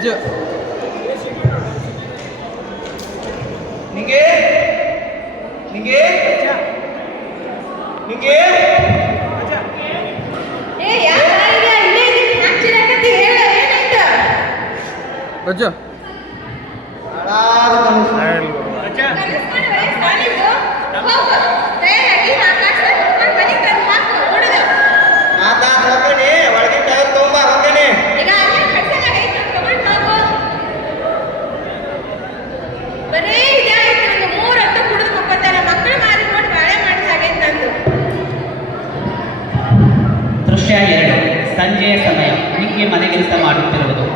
ಅಜ್ಜು ನಿಂಗೆ ನಿಂಗೆ ನಿಂಗೆ ಅಜ್ಜು ದೃಶ್ಯ 2 ಸಂಜೆಯ ಸಮಯ ನಿಮಗೆ ಮನೆ ಕೆಲಸ ಮಾಡುತ್ತಿರುವುದು.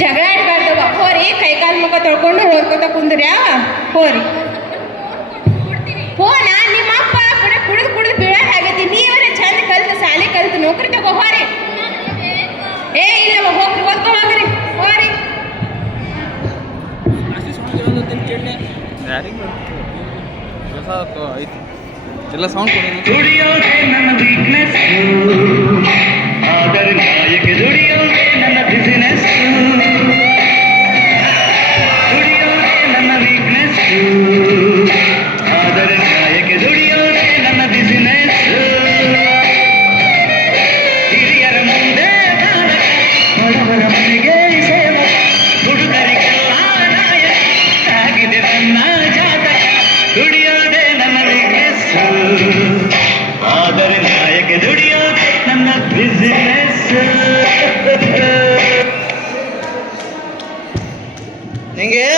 ಜಗಳ ಆಡ್ಬಾರ್ದವ ಹೋರಿ ಕೈಕಾಲು ಮುಖ ತೊಳ್ಕೊಂಡು ಓದ್ಕೋತ ಕುಂದ್ರ್ಯಾ ಹೋರಿ ಹೋನ ನಿಮ್ಮಪ್ಪ ಕುಡಿದು ಕುಡಿದು ಬೀಳ ಆಗೈತಿ ನೀವೇ ಚಂದ ಕಲ್ತು ಸಾಲಿ ಕಲ್ತು ನೌಕರಿ ತಗೋ ಹೋರಿ ಏ ಇಲ್ಲವ ಹೋಗ್ರಿ ಓದ್ಕೊ ಹೋಗ್ರಿ ಹೋರಿ ಎಲ್ಲ ಸೌಂಡ್ ಕೊಡಿ ನನ್ನ ವೀಕ್ನೆಸ್ ಆದರೆ ನಾಯಕ ದುಡಿಯೋದೇ ನನ್ನ ಬಿಸಿನೆಸ್ ದುಡಿಯೋದೇ ನನ್ನ ವೀಕ್ನೆಸ್ ಆದರೆ ನಾಯಕ ದುಡಿಯೋದೇ ನನ್ನ ಬಿಸಿನೆಸ್ ಹಿರಿಯರ ಮುಂದೆ ಬಡವರ ಮನೆಗೆ ಸೇವೆ ಹುಡುಗರಿಗೆಲ್ಲ ನಾಯಕ ಆಗಿದೆ ನನ್ನ ಜಾತಕ ದುಡಿಯೋದೇ ನನ್ನ ವೀಕ್ನೆಸ್ ಆದರೆ ನಾಯಕ ದುಡಿಯೋದೇ ನನ್ನ ಬಿಸಿನೆಸ್ ನಿಂಗೆ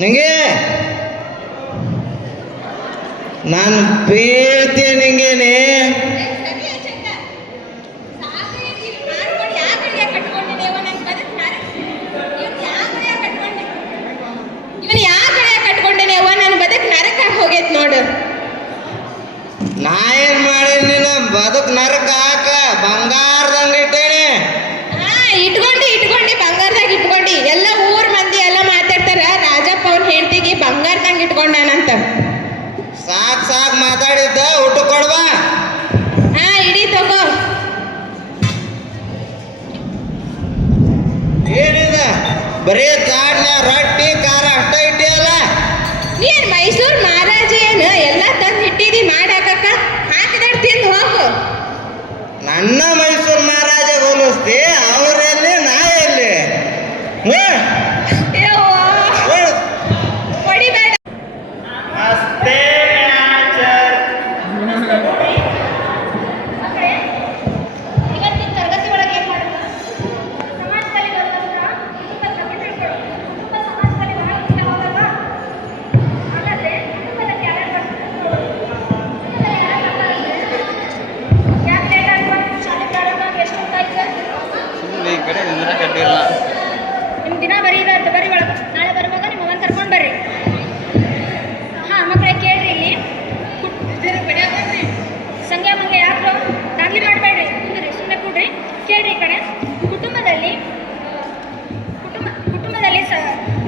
ನಿಂಗೆ ನಾನು ಪ್ರೀತಿ ನಿಂಗೇನೆ ಇವನು ಯಾವ ಕಡೆ ಕಟ್ಕೊಂಡೇನೆ ಅವ್ವ ನನ್ನ ಬದುಕು ನರಕ ಹೋಗೈತ್ ನೋಡು ನಾ ಏನ್ ಮಾಡೀನಿ ಬದುಕು ನರಕ ಹಾಕ ಬಂಗಾರದಂಗ ಇಟ್ಟೇನೆ ಇಟ್ಕೊಂಡು ಬಂಗಾರದಾಗ ಇಟ್ಕೊಂಡು ಎಲ್ಲ ಊರ್ ಮಂದಿ ಎಲ್ಲ ಮಾತಾಡ್ತಾರ ರಾಜಪ್ಪ ಅವ್ನ ಹೆಂಡತಿಗೆ ಬಂಗಾರದಂಗ ಇಟ್ಕೊಂಡಾನಂತ ಸಾಕ್ ಸಾಕ್ ಮಾತಾಡಿದ್ದ ಊಟ ಕೊಡ್ಬಾ ಇಡೀ ತಗೋ ಏನಿದೆ ಬರೀ ತಾಡ್ನ ರೊಟ್ಟಿ ಖಾರ ಅಷ್ಟ ಇಟ್ಟಿಯಲ್ಲ ನೀನ್ ಮೈಸೂರು ಮಹಾರಾಜ ಏನು ಎಲ್ಲ ತಂದು ಇಟ್ಟಿದಿ ಮಾಡಾಕಕ್ಕ ಹಾಕಿದಡ್ ತಿಂದು ಹೋಗು ನನ್ನ ಮೈಸೂರು ಮಹಾರಾಜ ಹೋಲಿಸ್ತಿ ಅವರೆಲ್ಲಿ ನಾ ಎಲ್ಲಿ ಹೊಡಿಬೇಡ ಅಷ್ಟೇ ಇವತ್ತಿನ ತರಗತಿ ಒಳಗೆ ಏನ್ ಮಾಡುತ್ತ ಸಮಾಜದಲ್ಲಿ ಬರುವಂತ ಕುಟುಂಬ ಸಮಾಜದಲ್ಲಿ ಬಹಳ ಮುಖ್ಯ ಹೌದಲ್ವಾ ಹಾಗಾದ್ರೆ ಕುಟುಂಬದಲ್ಲಿ ಯಾರ್ಯಾರು ಯಾಕೆ ಲೇಟ್ ಆಗುವ ಶಾಲೆ ಪ್ರಾರಂಭ ಎಷ್ಟು ಹೊತ್ತಾಯ್ತು ಈ ಕಡೆ ಕಟ್ಟಿಲ್ಲ ನಿಮ್ಮ ದಿನ ಬರೀ ಇದೆ ಬರ್ರಿ ಒಳಗೆ ನಾಳೆ ಬರುವಾಗ ನಿಮ್ಮ ಅವನ್ ಕರ್ಕೊಂಡು ಬರ್ರಿ ಮಕ್ಕಳೇ ಕೇಳ್ರಿ ಇಲ್ಲಿ ಸಂಖ್ಯಾ ಮಂಗೆ ಯಾಕ್ರು ದಾಖಲೆ ಮಾಡಬೇಡ್ರಿ ಕುಂದ್ರಿ ಸುಮ್ಮನೆ ಕೂಡ್ರಿ ಕೇಳ್ರಿ ಈ ಕಡೆ ಕುಟುಂಬದಲ್ಲಿ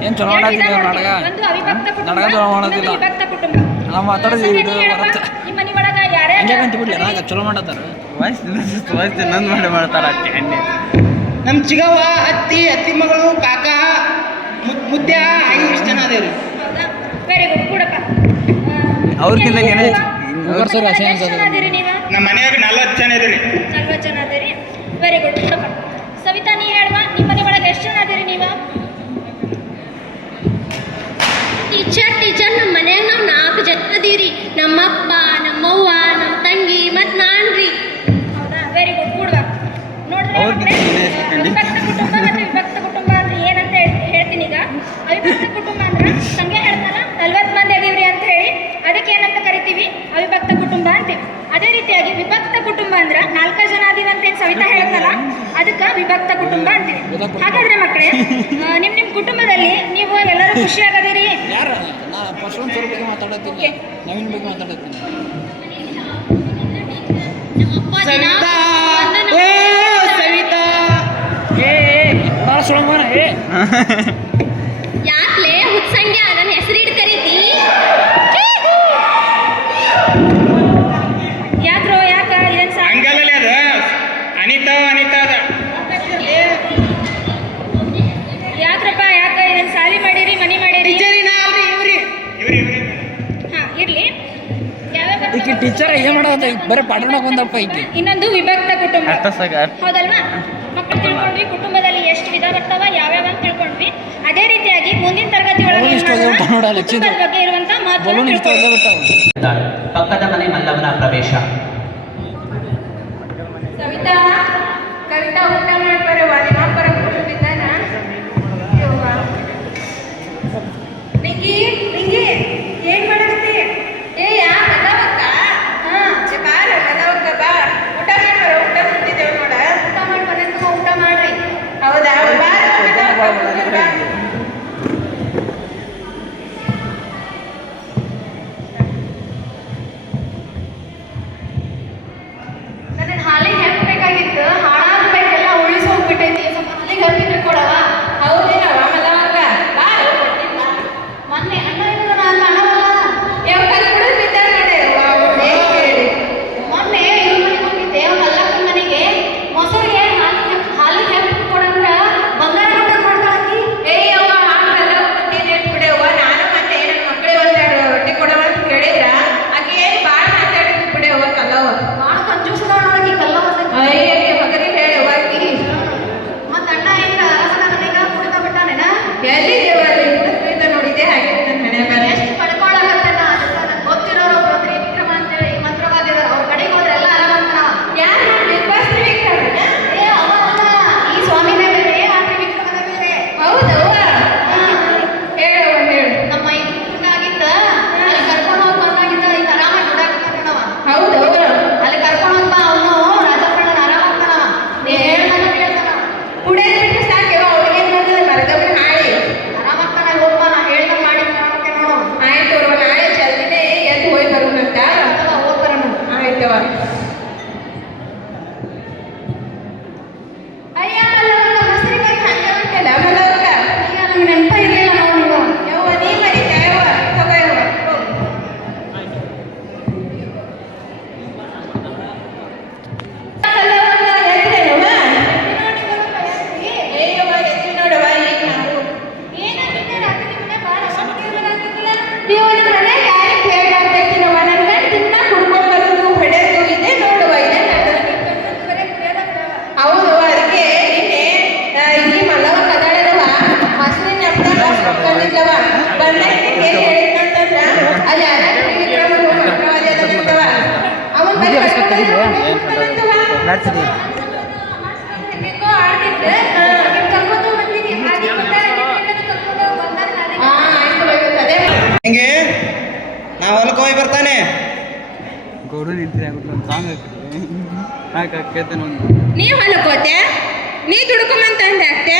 ಏನು ಚಲೋ ಮಾಡಾಕ್ತಿಲ್ಲ ನಾಟಕ ಒಂದು ಅವಿಭಕ್ತ ಕುಟುಂಬ ನಾಟಕ ಚಲೋ ಮಾಡೋದಿಲ್ಲ ಇನ್ನೊಂದು ವಿಭಕ್ತ ಕುಟುಂಬ ನಾವು ಮಾತಾಡೋದು ಇದು ಬರುತ್ತೆ ನಿಮ್ಮ ಮನೆ ಒಳಗೆ ಯಾರ್ಯಾರು ಹಂಗೆ ಬಿಡ್ಲಿ ನಾಗ ಚಲೋ ಮಾಡತ್ತಾರ ವಯಸ್ಸು ನಂದು ಮಾಡ್ತಾರ ಅಷ್ಟೇ ಎಣ್ಣೆ ನಮ್ಮ ಚಿಗವ್ವ ಅತ್ತಿ ಮಗಳು ಕಾಕ ಮುದ್ದೆ ಹಂಗೆ ಇಷ್ಟು ಜನ ಅದೇವ್ರಿ ಹೌದಾ ವೆರಿ ಗುಡ್ ಕೂಡಪ್ಪ ಅವ್ರಿಗಿಂತ ಏನೇ ಅದಿರಿ ನೀವು ನಮ್ಮ ಮನೆಯಾಗ 40 ಜನ ಇದ್ರಿ 40 ಜನ ಅದಿರಿ ವೆರಿ ಗುಡ್ ಕೂಡಪ್ಪ ಸವಿತಾ ನೀ ಹೇಳುವ ನಿಮ್ಮ ಮನೆ ಒಳಗೆ ಎಷ್ಟು ಜನ ಅದಿರಿ ನೀವು ಟೀಚರ್ ನಮ್ಮ ಮನ್ಯಾಗ ನಾವು 4 ಜನ ಅದೀವ್ರಿ. ನಮ್ಮಪ್ಪ, ನಮ್ಮವ್ವ, ನಮ್ಮ ತಂಗಿ ಮತ್ತು ನಾನ್ರಿ. ಹೌದಾ, ವೆರಿ ಗುಡ್. ಕೂಡುವ ನೋಡಿದ್ರೆ ಮಕ್ಕಳೇ, ಅವಿಭಕ್ತ ಕುಟುಂಬ ಮತ್ತು ವಿಭಕ್ತ ಕುಟುಂಬ ಅಂದ್ರೆ ಏನಂತ ಹೇಳ್ತೀನಿ ಈಗ. ಅವಿಭಕ್ತ ಕುಟುಂಬ ಅಂದ್ರೆ ಸಂಖ್ಯೆ ಹೇಳ್ತಾರ 40 ಮಂದಿ ಅದೀವ್ರಿ ಅಂತ ಹೇಳಿ, ಅದಕ್ಕೆ ಏನಂತ ಕರಿತೀವಿ? ಅವಿಭಕ್ತ ಕುಟುಂಬ ಅಂತೀವಿ. ಅದೇ ರೀತಿಯಾಗಿ ವಿಭಕ್ತ ಕುಟುಂಬ ಅಂದ್ರೆ 4 ಜನ ಅದೀವಿ ಅಂತ ಏನು ಸವಿತಾ ಹೇಳ್ತಲ್ಲ, ಅದಕ್ಕೆ ವಿಭಕ್ತ ಕುಟುಂಬ ಅಂತೀವಿ. ಹಾಗಾದ್ರೆ ಮಕ್ಕಳೇ, ನಿಮ್ಮ ಕುಟುಂಬದಲ್ಲಿ ನೀವು ಎಲ್ಲರೂ ಖುಷಿಯಾಗದಿರಿ? ಯಾರು ನಾ ಪರ್ಸನ್ ಸರ್ ಬಗ್ಗೆ ಮಾತಾಡತ್ತೀನಿ, ನವೀನ್ ಬಗ್ಗೆ ಮಾತಾಡತ್ತೀನಿ. ನಮ್ಮಪ್ಪ ದಿನ ಸವಿತಾ, ಓ ಸವಿತಾ, ಭಾಳ ಸುಳಮನ ಏ ಯಾಕ್ಲೆ ಹುಚ್ಚಂಗ್ಯ ನನ್ನ ಹೆಸರಿಡ್ ಕರೀತಿ? ಯಾಕ್ರೋ ಯಾಕ ಏನ್ ಸಾ ಹಂಗಲ್ಲೇ ಅದು ಅನಿತಾ ಅದ ಯಾಕ್ರಪ್ಪ ಯಾಕ ಇದನ್ನ ಸಾಲಿ ಮಾಡಿರಿ, ಮನಿ ಮಾಡಿರಿ? ಟೀಚರಿನ ಅಲ್ರಿ ಇವ್ರಿ ಹಾ, ಇರ್ಲಿ. ಯಾವ್ಯಾವ ಈಕಿ ಟೀಚರ್ ಏನು ಮಾಡೋದು? ಬರೀ ಪಾಠನಾಗ ಬಂದಪ್ಪ ಈಕಿ. ಇನ್ನೊಂದು ವಿಭಕ್ತ ಕುಟುಂಬ, ಅಷ್ಟ ಸಾಕ. ಹೌದಲ್ವಾ? ಮಕ್ಕಳು ತಿಳ್ಕೊಂಡ್ವಿ ಕುಟುಂಬದಲ್ಲಿ ಎಷ್ಟು ವಿಧ ಬರ್ತಾವ, ಯಾವ್ಯಾವ ಅಂತ ತಿಳ್ಕೊಂಡ್ವಿ. ಅದೇ ರೀತಿಯಾಗಿ ಮುಂದಿನ ತರಗತಿ ಒಳಗೆ ಏನ್ ಮಾಡೋಣ? ಕುಟುಂಬದ ಬಗ್ಗೆ ಇರುವಂತ ಮಹತ್ವವನ್ನು ತಿಳ್ಕೊಂಡ್ವಿ. ಪಕ್ಕದ ಮನೆ ಮಲ್ಲವನ ಪ್ರವೇಶ. ಸವಿತಾ, ಕವಿತಾ ಊಟ ಮಾಡ್ಬಾರೆ, ವಾಲಿಮಾಪರ ಕುಟುಂಬಿದ್ದಾನ. ರಿಂಗಿ ರಿಂಗಿ, ಏನ್ ಮಾಡಕತ್ತಿ? ಏ ಯಾ ಮದವಕ್ಕ? ಹಾ ಬಾರ ಮದವಕ್ಕ ಬಾ, ಊಟ ಮಾಡ್ಬಾರ. ಊಟ ಮಾಡ್ತಿದ್ದೇವೆ ನೋಡ. ಊಟ ಮಾಡ್ಬಾರ, ಊಟ ಮಾಡ್ರಿ. ಹೌದಾ, ಬಾರ ಮದವಕ್ಕ, ಬಾ. ನನಗೆ ಹಾಲಿಗೆ ಹೆಂಪ್ ಬೇಕಾಗಿತ್ತು, ಹಾಳಾದ ಬೇಕೆಲ್ಲ ಉಳಿಸಿ ಹೋಗ್ಬಿಟ್ಟೈತಿ. ಸ್ವಲ್ಪ ಹಾಲಿಗೆ ಹೆಂಪಿದ್ರೆ ಕೊಡವ? ಹೌದಿಲ್ಲವ ಮಲ್ಲವಕ್ಕ? ಬಾ, ಕೊಡ್ತೀನಿ ಬಾ. ಮೊನ್ನೆ ಅಣ್ಣ ಇದ್ದದ ನಾನು ಅಣ್ಣವಲ್ಲ, ಯಾವ ಕಲ್ ಕುಡಿದು ಬಿದ್ದಾರ ನೋಡಿ. ಮೊನ್ನೆ ಇವ್ರ ಮನೆಗೆ ಹೋಗಿದ್ದೆ, ಮಲ್ಲಕ್ಕನ ಮನೆಗೆ. ಮೊಸರಿಗೆ ಹಾಲಿಗೆ ಹೆಂಪ್ ಕೊಡಂದ್ರ ಬಂಗಾರ ಊಟ ಮಾಡ್ತಾಳಕಿ. ಏಯವ್ವ ಹಾಗಲ್ಲ, ಏನೇನು ಬಿಡವ್ವ. ನಾನು ಮತ್ತೆ ನನ್ನ ಮಕ್ಕಳಿಗೆ ಒಂದೆರಡು ರೊಟ್ಟಿ ಕೊಡವ ಅಂತ ಕೇಳಿದ್ರ ಆಕೆ ಏನು ಭಾಳ ಮಾತಾಡಿದ್ರು ಬಿಡವ್ವ. ಕಲ್ಲವ ಭಾಳ ಕಂಜೂಸದ ನೋಡಕಿ, ಕಲ್ಲವ. ಅಯ್ಯ ಮಗರಿ ಹೇಳವ್ವ ಆಕಿ. ಮತ್ತೆ ಅಣ್ಣ ಏನ ಅರಸನ ಮನೆಗ ಕುಡಿದ ಬಿಟ್ಟಾನೇನ? ಎಲ್ಲಿದ್ದೇವ ಅಲ್ಲಿ ಕುಡಿದ ನೋಡಿದ್ದೆ, ಹಾಗೆ ನನ್ನ ಮನೆ ಮೇಲೆ ಎಷ್ಟು ಪಡ್ಕೊಳ್ಳಾಗತ್ತೇನ. ಅದಕ್ಕೆ ನಂಗೆ ಗೊತ್ತಿರೋರು ಒಬ್ರು ತ್ರಿವಿಕ್ರಮ ಅಂತೇಳಿ ಮಂತ್ರವಾದಿ ಇದಾರ, ಅವ್ರ ಕಡೆಗೆ ಹೋದ್ರೆ ಎಲ್ಲ ಆರಾಮಂತಾನ. ಯಾರು ಬಿಗ್ ಬಾಸ್ ತ್ರಿವಿಕ್ರಮನ? ಏ ಅವಲ್ಲ, ಈ ಸ್ವಾಮಿನೇ ಬೇರೆ, ಆ ತ್ರಿವಿಕ್ರಮನ ಬೇರೆ. ಹೌದವ್ವ? ಹೇಳವ್ವ ಹೇಳು. ನಮ್ಮ ಆಗಿದ್ದ ಅಲ್ಲಿ ಕರ್ಕೊಂಡು ಹೋಗಿ ಬಂದಾಗಿದ್ದ ಈಗ ಆರಾಮಾಗಿ ದುಡಾಕತ್ತಾನವ. ಹೌದವ್ವ? ಅಲ್ಲಿ ಕರ್ಕೊಂಡು ಹೋಗ್ಬಾ, ಅವನು ರಾಜಪ್ರಣ್ಣನ ಆರಾಮಾಗ್ತಾನವ. ನೀ ಹೇಳ್ತಾನ ಹೇಳ್ತಾನ. ಕುಡಿಯೋದು ಬಿಟ್ಟು ಸಾಕ್ಯವ, ಅವ್ರಿಗೇನು ಬರ್ತದೆ? ಮರದವ್ರು ಹಾಳಿ ಆರಾಮಾಗ್ತಾನ. ಹೋಗ್ಬಾ, ನಾ ಹೇಳ್ದ ಮಾಡಿ ನೋಡು. ಆಯ್ತು ಅವ್ರು, ನಾಳೆ ಜಲ್ದಿನೇ ಎದ್ದು ಹೋಗಿ ಬರೋಣಂತ. ಹೋಗಿ ಬರೋಣ. ಆಯ್ತವ. ಅಯ್ಯ ಮಲ್ಲವ್ವ, ಮೊಸರಿಗೆ ಹಂಗೆ ಉಂಟಲ್ಲ ಮಲ್ಲವ್ವ? ಈಗ ನಂಗೆ ನೆನಪ ಇರಲಿಲ್ಲ ನೋಡಿ ನೀವು. ಯವ್ವ ನೀ ಮರಿತಾ ಯವ್ವ, ತಗೋ ಯವ್ವ, ಹೋಗು. ಮಲ್ಲವ್ವ, ಎದ್ರೇನವ್ವ? ಏಯವ್ವ, ಎದ್ರಿ ನೋಡವ್ವ. ಈಗ ನಾವು ಏನಾಗಿದೆ? ರಾತ್ರಿ ನಿಮ್ಮನೆ ಭಾಳ ಅವಾಂತಿರ್ಲಾಗಿದ್ದಿಲ್ಲ? ನೀವು ನಿಮ್ಮ ಮನೆ ಯಾರಿಗೆ ಕೇಳಾಗ್ತೈತಿನವ್ವ? ನನ್ನ ಗಂಡ ದಿನ ಕುಡ್ಕೊಂಡು ಬರೋದು, ಹೊಡೆಯೋದು ಇದೆ ನೋಡುವ. ಇದೇ ಬರೀ ಕುಡಿಯೋದ ಬಿಡವ. ಹೌದವ್ವ, ಅದಕ್ಕೆ ನಿನ್ನೆ ಇಲ್ಲಿ ಮಲ್ಲವ ಕದಾಡದವ ಮೊಸರಿನ ಹಬ್ಬದಾಗ ಬಂದಿದ್ದವ. ಬಂದಾಗ ಏನು ಹೇಳಿದ್ನಂತಂದ್ರ ಅಲ್ಲಿ ಯಾರ ತ್ರಿವಿಕ್ರಮನು ಮಂತ್ರವಾದಿ ಅದಂತವ. ಅವನ್ ಬರೀ ಕರ್ಕೊಂಡು ಹೋಗ್ತಾನಂತವ. ಹೆಂಗೋ ಆಡ್ತಿದ್ದ, ನೀವ್ ಕರ್ಕೊಂಡು ಬಂದಿರಿ. ಹಾಗೆ ಬಂದಾಗ ನಿಮ್ಮೆಲ್ಲರೂ ಕರ್ಕೊಂಡು ಬಂದಾಗ ನನಗೆ ಆಯ್ತು ಅದೇ ಹಿಂಗೆ ನಾ ಹೊಲಕ್ಕೆ ಹೋಗಿ ಬರ್ತಾನೆ. ಗೌಡು ನಿಂತಿದೆ ಒಂದು ಸಾಂಗ್ ಕೇಳ್ತೇನೆ ಒಂದು. ನೀ ಹೊಲಕೋತೆ, ನೀ ದುಡ್ಕೊಂಬಂತಂದೆ ಅತ್ತೆ.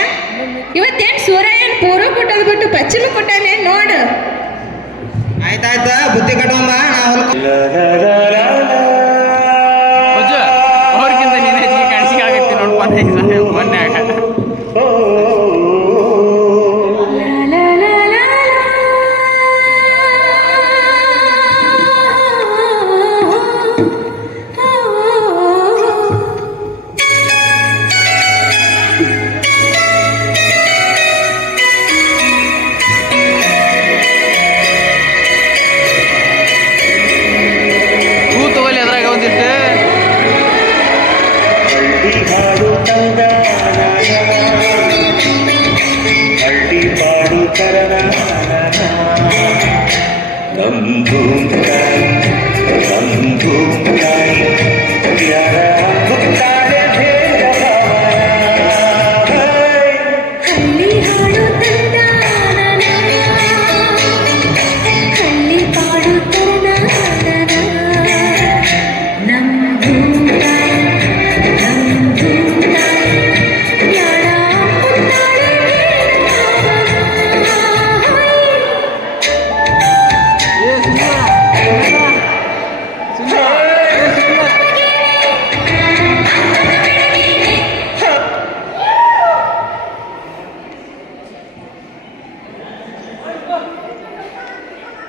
ಇವತ್ತೇನು ಸೂರ್ಯನ್ ಪೂರ್ವ ಕೊಟ್ಟೋದು ಬಿಟ್ಟು ಪಶ್ಚಿಮ ಕೊಟ್ಟಾನೆ ನೋಡು. ಆಯ್ತಾಯ್ತಾ, ಬುದ್ಧಿ ಕಟ್ಕೊಂಬ. ನಾ ಹೊಲಕ್ಕೆ ಅವ್ರಿಗಿಂತ ನೀನು ಹೆಚ್ಚಿಗೆ ಕಾಣಿಸಿಕೆ ಆಗತ್ತಿ ನೋಡ್ಕೊಂಡು ಮೊನ್ನೆ ಆಗ. ತಗೋಲಿ ಅದ್ರಾಗ ಒಂದಿಷ್ಟು ಹಳ್ಳಿ ಹಾಡು ತಂದ ಹಳ್ಳಿ ಪಾಡು ಕರನ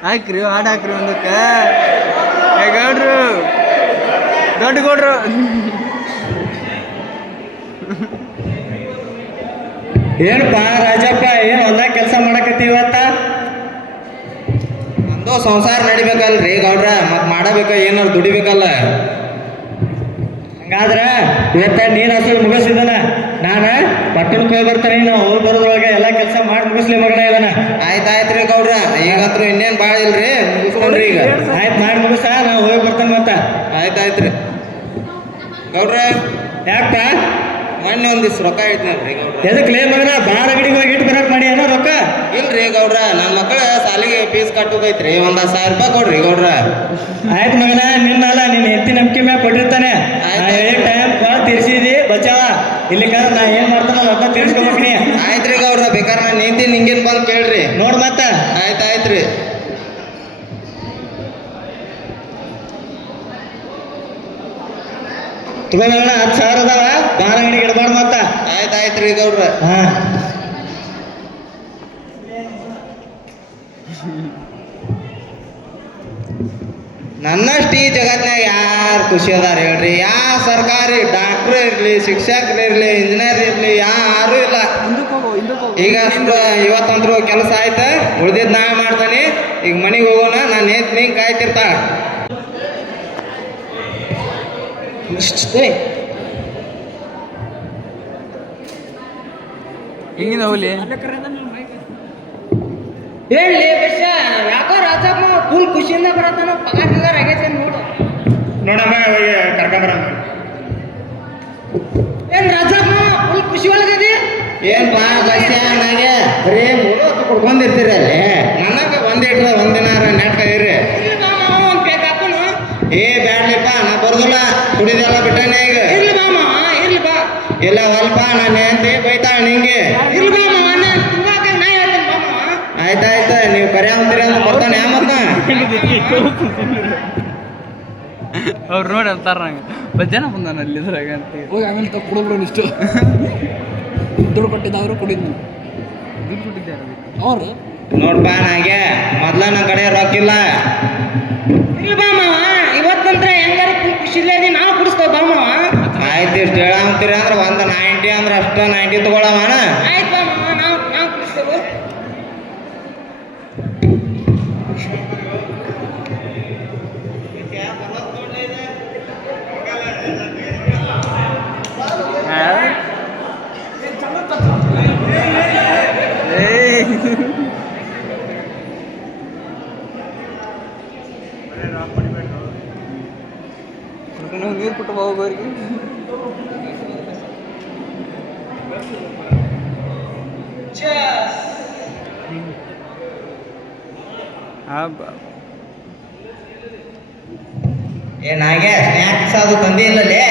ಹಾಕ್ರಿ ಹಾಡು ಹಾಕ್ರಿ ಒಂದಕ್ಕೆ ಗೌಡ್ರು ದೊಡ್ಡ ಗೌಡ್ರು ಏನಪ್ಪ ರಾಜಪ್ಪ ಏನು ಹೊಲ್ದಾಗ ಕೆಲಸ ಮಾಡಕತ್ತಿ ಇವತ್ತ? ನಂದು ಸಂಸಾರ ನಡಿಬೇಕಲ್ರಿ ಗೌಡ್ರ, ಮತ್ತೆ ಮಾಡಬೇಕ ಏನಾರು ದುಡಿಬೇಕಲ್ಲ. ಹಂಗಾದ್ರೆ ಇವತ್ತ ನೀನು ಅಸಲು ಮುಗಿಸಿದನ, ನಾನು ಪಟ್ಟಣಕ್ಕೆ ಹೋಗಿ ಬರ್ತಾನೆ. ನಾವು ಹೋಗಿ ಬರೋದ್ರೊಳಗೆ ಎಲ್ಲ ಕೆಲಸ ಮಾಡಿ ಮುಗಿಸ್ಲಿ ಮಗನ ಇದನ್ನ. ಆಯ್ತಾಯ್ತು ರೀ ಗೌಡ್ರ, ಈಗಂತ್ರು ಇನ್ನೇನು ಭಾಳ ಇಲ್ರಿ, ಮುಗಿಸ್ಕೊಂಡ್ರಿ ಈಗ. ಆಯ್ತು ಮಾಡಿ ಮುಗಿಸ, ನಾವು ಹೋಗಿ ಬರ್ತಾನೆ ಮತ್ತೆ. ಆಯ್ತಾಯ್ತು ರೀ ಗೌಡ್ರ. ಯಾಕಪ್ಪ ಮೊನ್ನೆ ಒಂದಿವ್ಸ ರೊಕ್ಕ ಇಡ್ತೀನಲ್ರಿ ಗೌಡ್ರ. ಎದಕ್ಕೆ ಲೇ ಮಗನ, ಬಾರ ಅಂಗಡಿಗೆ ಹೋಗಿ ಇಟ್ಟು ಬರಕ್ ಮಾಡಿ ಏನೋ ರೊಕ್ಕ? ಇಲ್ರಿ ಗೌಡ್ರ, ನನ್ನ ಮಕ್ಕಳ ಸಾಲಿಗೆ ಫೀಸ್ ಕಟ್ಟೋದೈತ್ರಿ, ಒಂದು 1000 ರೂಪಾಯಿ ಕೊಡ್ರಿ ಗೌಡ್ರ. ಆಯ್ತು ಮಗನ, ನಿನ್ನಲ್ಲ ನಿನ್ನ ಎತ್ತಿ ನಂಬಿಕೆ ಮ್ಯಾಗ ಕೊಟ್ಟಿರ್ತಾನೆ. ಟೈಮ್ ತೀರ್ಸಿದಿ ಬಚಾವ, ಇಲ್ಲಿ ಕಾರ ನಾ ಏನ್ ಮಾಡ್ತಾನ ರೊಕ್ಕ ತೀರ್ಸ್ಕೊಬೇಕ್ರಿ. ಆಯ್ತ್ರಿ ಗೌಡ್ರ, ಬೇಕಾದ್ರೆ ನಾನು ನಿಂತೀನಿ, ನಿಂಗೇನು ಬಂದು ಕೇಳ್ರಿ ನೋಡ್ ಮತ್ತ. ಆಯ್ತಾಯ್ತ್ರಿ ತಗೋಣ, 10,000 ಅದಾವ, ಬಾರ ಅಂಗಡಿಗೆ ಇಡಬಾರ್ದು ಮತ್ತ. ಆಯ್ತಾಯ್ತ್ರಿ ಗೌಡ್ರ. ಹಾ ನನ್ನಷ್ಟು ಈ ಜಗತ್ನಾಗ ಯಾರು ಖುಷಿ ಅದಾರ ಹೇಳ್ರಿ? ಯಾವ ಸರ್ಕಾರಿ ಡಾಕ್ಟ್ರು ಇರಲಿ, ಶಿಕ್ಷಕರು ಇರಲಿ, ಇಂಜಿನಿಯರ್ ಇರಲಿ, ಯಾರೂ ಇಲ್ಲ. ಈಗ ಇವತ್ತಂತರೂ ಕೆಲಸ ಆಯ್ತು, ಉಳ್ದಿದ್ದು ನಾ ಮಾಡ್ತಾನೆ. ಈಗ ಮನೆಗೆ ಹೋಗೋಣ, ನಾನು ನಿಂಗೆ ಕಾಯ್ತಿರ್ತಾ. ಹಿಂಗಿನ ಹೋಗ್ಲಿ ಹೇಳಿ ಬಸ್ಸ, ಯಾಕೋ ರಾಜಪ್ಪ ಫುಲ್ ಖುಷಿಯಿಂದ ಬರತ್ತಾನ, ಪಗಾರ ಆಗೈತೆ ನೋಡು. ನೋಡಮ್ಮ ಕರ್ಕೊಂಬರ. ಏನ್ ರಾಜಪ್ಪ ಫುಲ್ ಖುಷಿ ಒಳಗದಿ? ಏನ್ ಬಾ ಬಸ್ಸ ನನಗೆ ಬರೀ 3 ಹೊತ್ತು ಕುಡ್ಕೊಂಡಿರ್ತೀರಿ ಅಲ್ಲಿ. ನನಗೆ ಒಂದಿಟ್ರೆ ಒಂದಿನಾರ ನೆಟ್ಕ ಇರ್ರಿ. ಒಂದು ಬೇಕಾಕನು ಏ ಬ್ಯಾಡ್ಲಿಪ್ಪ, ನಾ ಬರೋದಿಲ್ಲ, ಕುಡಿದೆಲ್ಲ ಬಿಟ್ಟನೆ ಈಗ. ಇರ್ಲಿ ಬಾ ಮಾವ, ಇರ್ಲಿ ಬಾ. ಇಲ್ಲ ಸ್ವಲ್ಪ ನಾನು ಎಂತ ಬೈತಾಳ ನಿಂಗೆ. ಇರ್ಲಿ ಬಾ ಮಾವ, ನಾನು ತಿಂಗಾಕ ನಾ ಹೇಳ್ತೀನಿ ಬಾ ಮಾವ. ಆಯ್ತಾಯ್ತು, ನೀವು ಕರೆ ಅಂತೀರಿ ಅಂದ್ರೆ ಬರ್ತಾನೆ ಮತ್ತ. ಅವ್ರು ನೋಡಿ ಅಂತಾರ ನಂಗೆ, ಜನ ಬಂದಾನ ಅಲ್ಲಿ ಇದ್ರಾಗ ಅಂತ ಹೋಗಿ ಆಮೇಲೆ ತಪ್ಪು ಕುಡಿದ್ರು ಇಷ್ಟು ದುಡ್ಡು ಕೊಟ್ಟಿದ್ದವರು ಕುಡಿದ್ನು, ದುಡ್ಡು ಕೊಟ್ಟಿದ್ದಾರೆ ಅವ್ರು. ನೋಡ್ಬಾ, ನಾಗೆ ಮೊದ್ಲ ನನ್ನ ಕಡೆ ರೊಕ್ಕಿಲ್ಲ. ಇಲ್ಲ ಬಾ ಮಾವ, ಇವತ್ತಂತ್ರ ಹೆಂಗಾರ ಖುಷಿ ಇಲ್ಲದಿ ನಾವು ಕುಡಿಸ್ತೇವೆ ಬಾ ಮಾವ. ಆಯ್ತು, ಇಷ್ಟು ಹೇಳ ಅಂತೀರಿ ಅಂದ್ರೆ ಒಂದು 90 ಅಂದ್ರೆ ಅಷ್ಟ 90 ತಗೊಳವಣ. ಆಯ್ತು ಬಾ ಮಾವ, ನಾವು ಕುಡಿಸ್ತೇವೆ. ನೀರು ಕೊಟ್ಟು ಹೋಗೋರಿಗೆ ಏನಾಗೆ ಸ್ನ್ಯಾಕ್ಸ್ ಅದು ತಂದೆ ಇಲ್ಲಲೇ?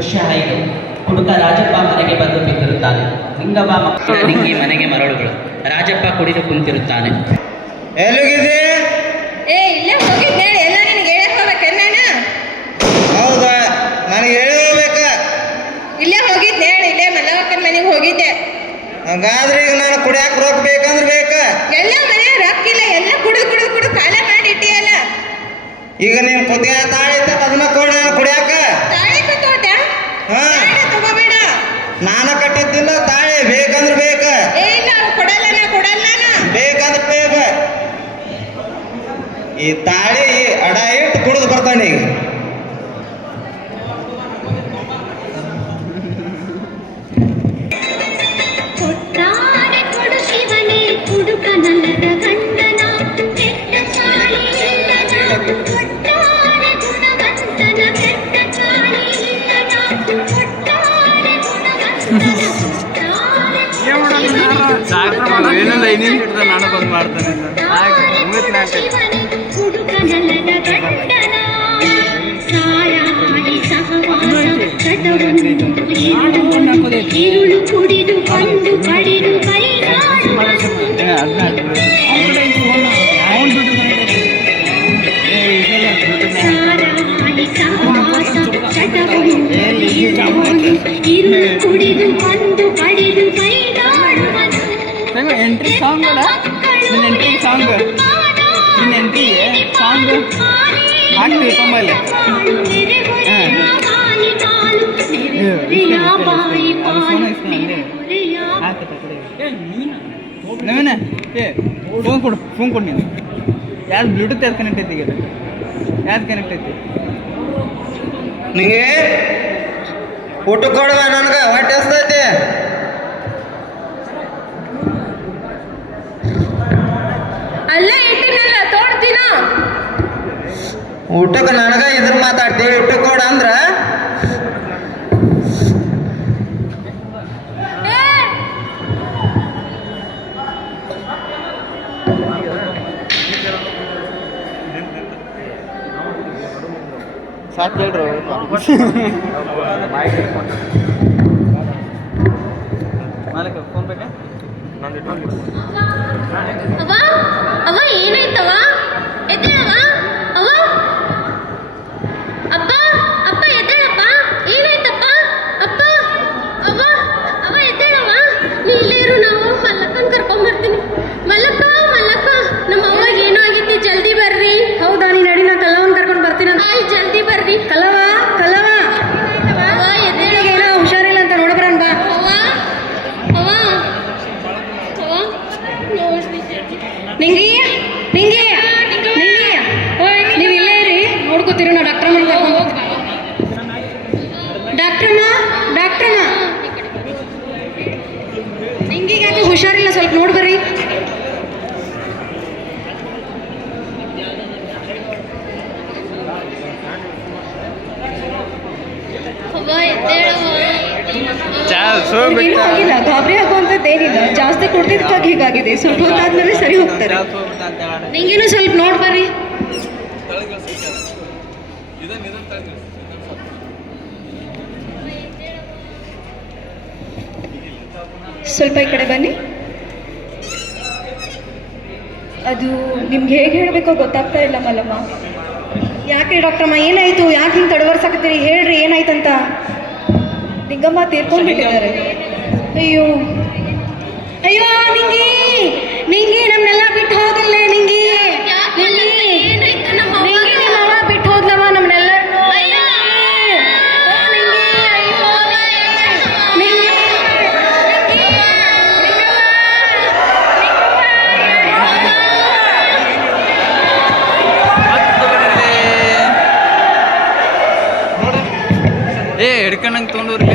ದೃಶ್ಯ 5 ಕುಡುಕ ರಾಜಪ್ಪ ಮನೆಗೆ ಬಂದು ಬಿದ್ದಿರುತ್ತಾನೆ. ನಿಂಗವ್ವ ಮಕ್ಕಳ ನಿಂಗಿ ಮನೆಗೆ ಮರಳುಗಳು. ರಾಜಪ್ಪ ಕುಡಿದು ಕುಂತಿರುತ್ತಾನೆ. ಎಲ್ಲಿಗಿದೆ? ಇಲ್ಲೇ ಹೋಗಿದ್ದೆ ಎಲ್ಲ ನಿನಗೆ ಹೇಳಕ್ ಹೋಗ್ಬೇಕನ್ನ ಹೌದಾ, ನನಗೆ ಹೇಳಬೇಕ. ಇಲ್ಲೇ ಹೋಗಿದ್ದೆ ಇಲ್ಲೇ ಮಲ್ಲವಕ್ಕನ ಮನೆಗೆ ಹೋಗಿದ್ದೆ. ಹಂಗಾದ್ರೆ ಈಗ ನಾನು ಕುಡಿಯಾಕ ರೊಕ್ಕ ಬೇಕಂದ್ರೆ ಬೇಕ. ಎಲ್ಲ ಮನೆ ರೊಕ್ಕಿಲ್ಲ, ಎಲ್ಲ ಕುಡಿದು ಕಾಲ ಮಾಡಿ ಇಟ್ಟಿಯಲ್ಲ. ಈಗ ನೀನು ಕುದಿಯ ತಾಳಿ ಐತಲ್ಲ ಅದನ್ನ ಕೊಡ ನಾನು ಕುಡಿಯಾಕ. ತಾಳಿ ಕಟ್ಟೋಟ ಹಾ, ತಗೋಬೇಡ. ನಾನು ಕಟ್ಟಿದ್ದಿಲ್ಲ ತಾಳಿ, ಬೇಕಂದ್ರೆ ಬೇಕ. ಇಲ್ಲ ಕೊಡಲ್ಲ ಬೇಕಂದ್ರೆ ಬೇಕ. ಈ ತಾಳಿ ಅಡ ಇಟ್ಟು ಕುಡಿದು ಬರ್ತಾನೆ ಈಗ. ಕೊಟ್ಟಾರೆ ಕೊಡು ಶಿವನೇ ಕುಡುಕನಲ್ಲದ ಗಂಡನ ಕೆಟ್ಟ ಚಾಳಿ ಇಲ್ಲದ ಕೊಟ್ಟಾರೆ ಗುಣವಂತನ ಕೆಟ್ಟ ಚಾಳಿ ಇಲ್ಲದ ಕೊಟ್ಟಾರೆ ಏನಿಲ್ಲ ಇನ್ನೇನು ಹಿಡ್ದ ನಾನು ಬಂದು ಮಾಡ್ತಾನೆ ಶಿವನೇ ಕುಡುಕನಲ್ಲದ ಗಂಡನ ಸಾರಾಯಿ ಸಹವಾಸ ಚಟವನ್ನು ഇരുಳು ಕುಡಿದು ಬಂದು ಕಡಿದು ಕೈಗಾಡುವನು ಸಾರಾಯಿ ಸಹವಾಸ ಚಟವನ್ನು ഇരുಳು ಕುಡಿದು ಬಂದು ಕಡಿದು ಕೈಗಾಡುವನು ಎಂಟ್ರಿ ಸಾಂಗ್ ಅಲ್ಲ ನಿನ್ನ ಎಂಟ್ರಿ ಸಾಂಗ್ ಹಾಕ್ತೀವಿ ತೊಂಬಲ್ಲಿ ನವೀನ ಫೋನ್ ಕೊಡು ನೀನು. ಯಾರು ಬ್ಲೂಟೂತ್ ಯಾವ್ದು ಕನೆಕ್ಟ್ ಐತಿ? ಈಗ ಯಾವ್ದು ಕನೆಕ್ಟ್ ಐತಿ? ನಿಂಗೆ ಊಟ ಕೊಡುವ, ನನಗೆ ಹೊಟ್ಟೆ ಹಸ್ತೈತಿ. ಅಲ್ಲ ಇಟ್ಟಿನಲ್ಲ ತೋಡ್ತೀನ. ಊಟಕ್ಕೆ ನನಗ ಇದ್ರ ಮಾತಾಡ್ತೀವಿ. ಊಟ ಕೊಡ ಅಂದ್ರ ಸಾಕು ಹೇಳ್ರು. ಫೋನ್ ಬೇಕಾ? ಅವ ಏನಾಯ್ತವ? ಎದ್ದೇಳವ ಅವ. ಅಪ್ಪ ಅಪ್ಪ ಎದ್ದೇಳಪ್ಪ. ಏನಾಯ್ತಪ್ಪ ಅಪ್ಪ? ಅವ ಎದ್ದೇಳವ. ನೀ ಇಲ್ಲೇ ಇರು, ನಾವು ಮಲ್ಲಕ್ಕನ್ ಕರ್ಕೊಂಡ್ ಬರ್ತೀನಿ. ಮಲ್ಲಕ್ಕ ನಮ್ಮ ಅವ್ವಗೆ ಏನೋ ಆಗೈತಿ, ಜಲ್ದಿ ಬರ್ರಿ. ಹೌದಾ, ನೀ ನಡಿ, ನಾ ಕಲ್ಲವನ್ ಕರ್ಕೊಂಡು ಬರ್ತೀನಿ. ಆಯ್ ಜಲ್ದಿ ಬರ್ರಿ. ಕಲ್ಲವ ಅವ್ವ ಎದ್ದೇಳವ. ಏನೋ ಹುಷಾರಿಲ್ಲ ಅಂತ ನೋಡ್ಬರನ್ ಬಾ. ಅವ್ವ ನೋಡ್ರಿ. ನಿಂಗಿ ನೀವು ಇಲ್ಲೇ ಇರಿ, ನೋಡ್ಕೋತೀರಿ. ನಾವು ಡಾಕ್ಟ್ರಮ್ಮ ನಿಂಗಿಗೆ ಯಾಕೆ ಹುಷಾರಿಲ್ಲ, ಸ್ವಲ್ಪ ನೋಡ್ಬರ್ರಿ. ಅವ್ವ ಎದ್ದೇಳವ. ಏನೂ ಆಗಿಲ್ಲ, ಗಾಬರಿ ಆಗುವಂಥದ್ದೇನಿಲ್ಲ. ಜಾಸ್ತಿ ಕುಡ್ದಿದ್ದಕ್ಕಾಗಿ ಹೀಗಾಗಿದೆ. ಸ್ವಲ್ಪ ಹೊತ್ತಾದ್ಮೇಲೆ ಸರಿ ಹೋಗ್ತಾರೆ. ನಿಂಗೇನು ಸ್ವಲ್ಪ ನೋಡ್ಬರ್ರಿ. ಸ್ವಲ್ಪ ಈ ಕಡೆ ಬನ್ನಿ. ಅದು ನಿಮ್ಗೆ ಹೇಗೆ ಹೇಳಬೇಕೋ ಗೊತ್ತಾಗ್ತಾ ಇಲ್ಲ ಮಲ್ಲಮ್ಮ. ಯಾಕೆ ಡಾಕ್ಟ್ರಮ್ಮ, ಏನಾಯಿತು? ಯಾಕೆ ಹಿಂಗೆ ತಡವರ್ಸಾಕತ್ತೀರಿ? ಹೇಳ್ರಿ ಏನಾಯ್ತಂತ. ನಿಂಗಮ್ಮ ತೀರ್ಕೊಂಡ್ಬಿಟ್ಟಿದ್ದಾರೆ. ಅಯ್ಯೋ ನಿಂಗಿ ನಮ್ಮನ್ನೆಲ್ಲ ಬಿಟ್ಟು ಹೋಗಲ್ಲೇ. ನಿಂಗಿ ನಿಮ್ಮ ಅವ್ವ ಬಿಟ್ಟು ಹೋದ್ಲವ ನಮ್ಮನ್ನೆಲ್ಲ. ಹಿಡ್ಕೊಂಡಂಗೆ ತೊಗೊಂಡವ್ರಿಗೆ